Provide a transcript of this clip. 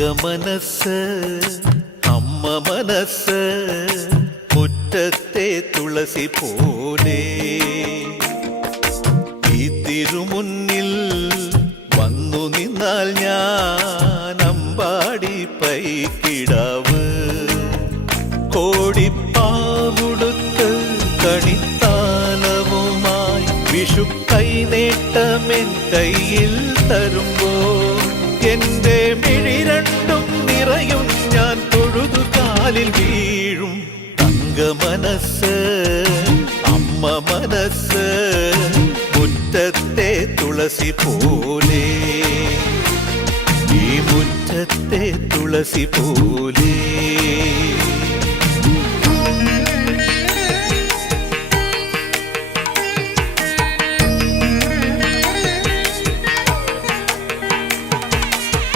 മനസ്സ് അമ്മ മനസ്സ് മുറ്റത്തെ തുളസി പോലെ ഈ തിരുമുന്നിൽ വന്നു നിന്നാൽ ഞാൻ അമ്പാടി പൈക്കിടാവ് കോടിപ്പാവുടുത്ത് കണിത്താലവുമായി വിഷു കൈനേട്ടമെൻ കയ്യിൽ തരുമ്പോൾ എന്റെ മിഴി രണ്ടും നിറയും ഞാൻ തൊഴുതു കാലിൽ വീഴും തങ്ക മനസ്സ് അമ്മ മനസ്സ് മുറ്റത്തെ തുളസി പോലെ ഈ മുറ്റത്തെ തുളസി പോലെ